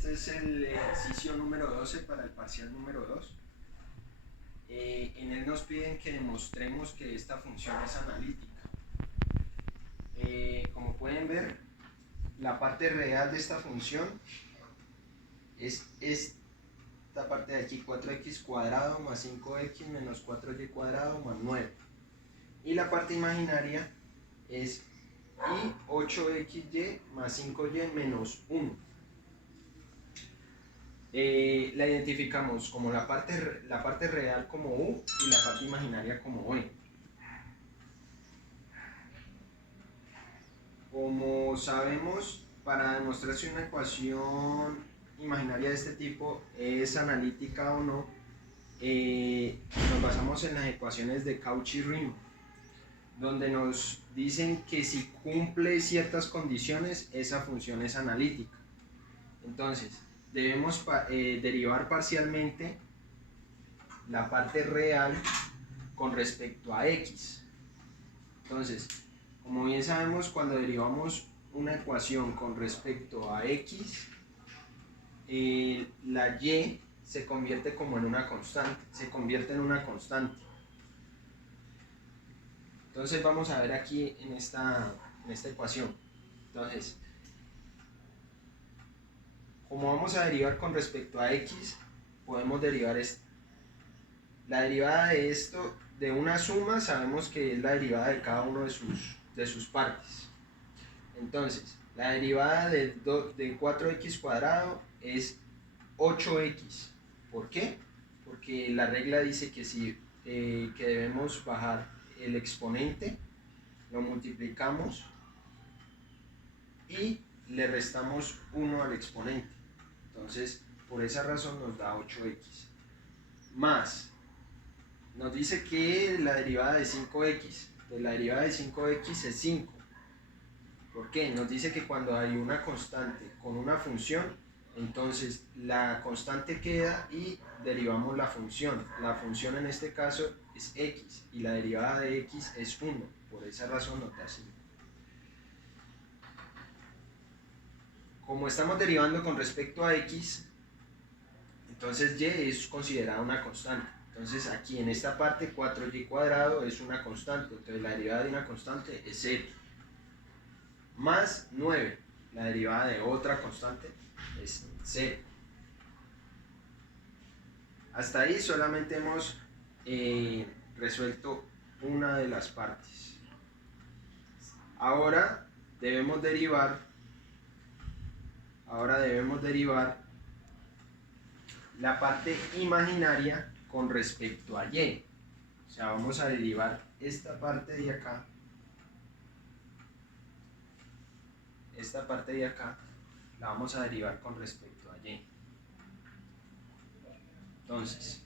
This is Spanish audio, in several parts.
Este es el ejercicio número 12 para el parcial número 2. En él nos piden que demostremos que esta función es analítica. Como pueden ver, la parte real de esta función es esta parte de aquí, 4x cuadrado más 5x menos 4y cuadrado más 9. Y la parte imaginaria es y 8xy más 5y menos 1. La identificamos como la parte real como u y la parte imaginaria como e. Como sabemos, para demostrar si una ecuación imaginaria de este tipo es analítica o no, nos basamos en las ecuaciones de Cauchy-Riemann, donde nos dicen que si cumple ciertas condiciones, esa función es analítica. Entonces, debemos derivar parcialmente la parte real con respecto a x. Entonces, como bien sabemos, cuando derivamos una ecuación con respecto a x, la y se convierte como en una constante, Entonces vamos a ver aquí en esta ecuación. Entonces, como vamos a derivar con respecto a x, podemos derivar esto. La derivada de esto, de una suma, sabemos que es la derivada de cada uno de sus partes. Entonces, la derivada de 4x cuadrado es 8x. ¿Por qué? Porque la regla dice que, que debemos bajar el exponente, lo multiplicamos y le restamos 1 al exponente. Entonces, por esa razón nos da 8x. Más, nos dice que la derivada de 5x, pues la derivada de 5x es 5. ¿Por qué? Nos dice que cuando hay una constante con una función, entonces la constante queda y derivamos la función. La función en este caso es x y la derivada de x es 1. Por esa razón nos da 5. Como estamos derivando con respecto a x, entonces y es considerada una constante. Entonces aquí en esta parte 4y cuadrado es una constante. Entonces la derivada de una constante es 0. Más 9, la derivada de otra constante es 0. Hasta ahí solamente hemos resuelto una de las partes. Ahora debemos derivar la parte imaginaria con respecto a y. O sea, vamos a derivar esta parte de acá. Esta parte de acá la vamos a derivar con respecto a y. Entonces,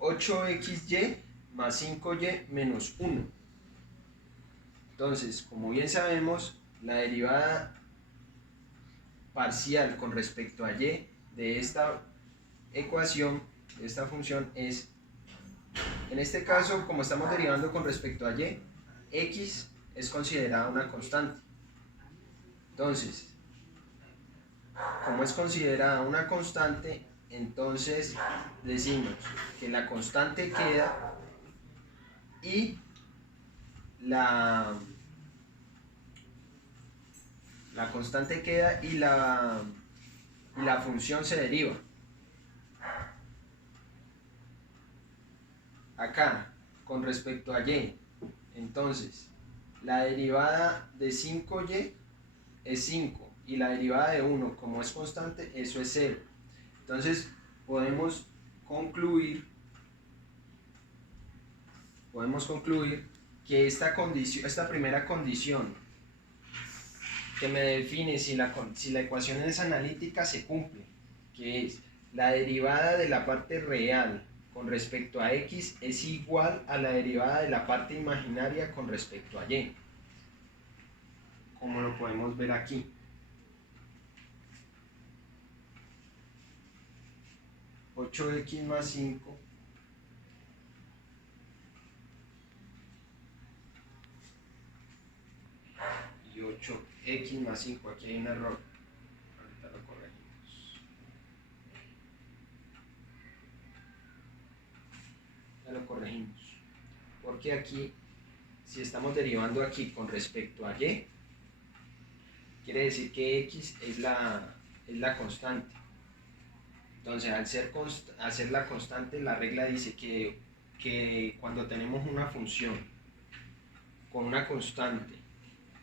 8xy más 5y menos 1. Entonces, como bien sabemos, la derivada parcial con respecto a y de esta ecuación, de esta función, es, en este caso, como estamos derivando con respecto a y, x es considerada una constante. Entonces, como es considerada una constante, entonces decimos que la constante queda y la constante queda y la función se deriva. Acá, con respecto a y, entonces, la derivada de 5y es 5 y la derivada de 1, como es constante, eso es 0. Entonces, podemos concluir que esta primera condición que me define si la ecuación es analítica se cumple, que es la derivada de la parte real con respecto a x es igual a la derivada de la parte imaginaria con respecto a y, como lo podemos ver aquí. Ocho x más 5 y 8x más 5, aquí hay un error, ahorita lo corregimos. Ya lo corregimos. Porque aquí, si estamos derivando aquí con respecto a y, quiere decir que x es la constante. Entonces, al ser la constante, la regla dice que cuando tenemos una función con una constante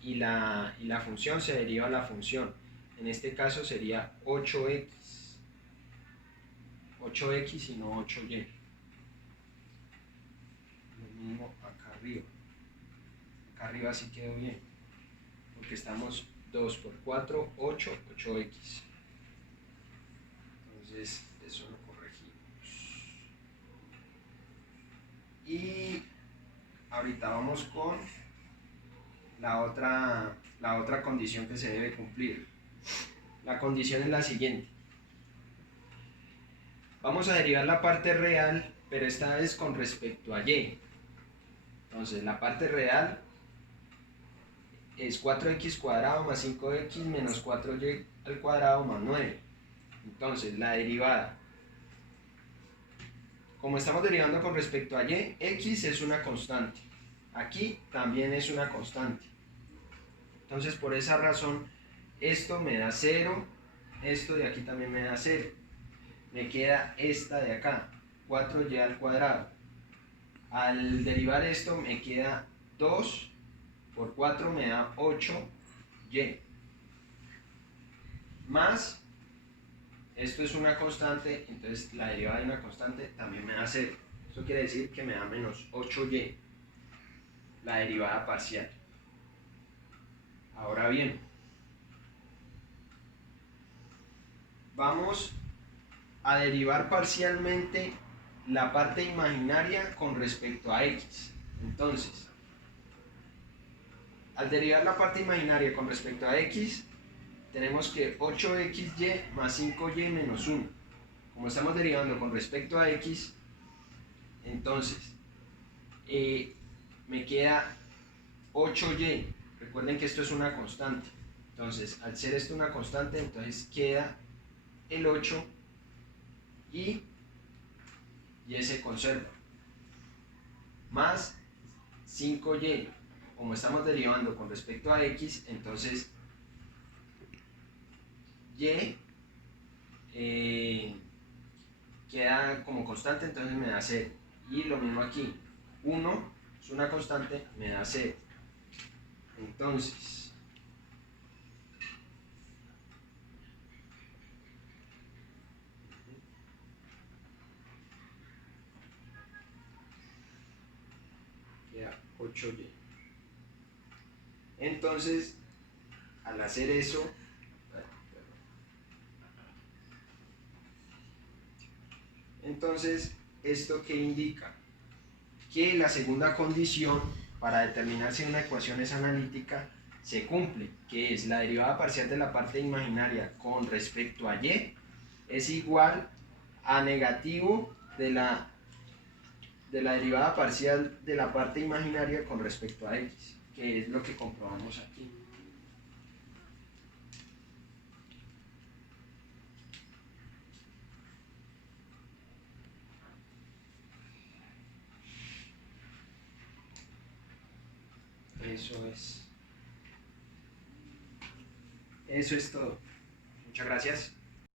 y la función se deriva a la función, en este caso sería 8x, 8x y no 8y. Lo mismo acá arriba. Acá arriba sí quedó bien, porque estamos 2 por 4, 8, 8x. Entonces, eso lo corregimos. Y ahorita vamos con la otra condición que se debe cumplir. La condición es la siguiente. Vamos a derivar la parte real, pero esta vez con respecto a y. Entonces, la parte real es 4x cuadrado más 5x menos 4y al cuadrado más 9. Entonces, la derivada. Como estamos derivando con respecto a y, x es una constante. Aquí también es una constante. Entonces, por esa razón, esto me da 0, esto de aquí también me da 0. Me queda esta de acá, 4y al cuadrado. Al derivar esto me queda 2 por 4 me da 8y. Más, esto es una constante, entonces la derivada de una constante también me da 0. Esto quiere decir que me da menos 8y, la derivada parcial. Ahora bien, vamos a derivar parcialmente la parte imaginaria con respecto a x. Entonces, al derivar la parte imaginaria con respecto a x, tenemos que 8xy más 5y menos 1. Como estamos derivando con respecto a x, entonces me queda 8y. Recuerden que esto es una constante. Entonces, al ser esto una constante, entonces queda el 8 y se conserva. Más 5y. Como estamos derivando con respecto a x, entonces y queda como constante, entonces me da 0. Y lo mismo aquí, 1 es una constante, me da 0. Entonces, queda 8y. Entonces, al hacer eso, entonces, ¿esto qué indica? Que la segunda condición para determinar si una ecuación es analítica se cumple, que es la derivada parcial de la parte imaginaria con respecto a y es igual a negativo de la derivada parcial de la parte imaginaria con respecto a x, que es lo que comprobamos aquí. Eso es todo. Muchas gracias.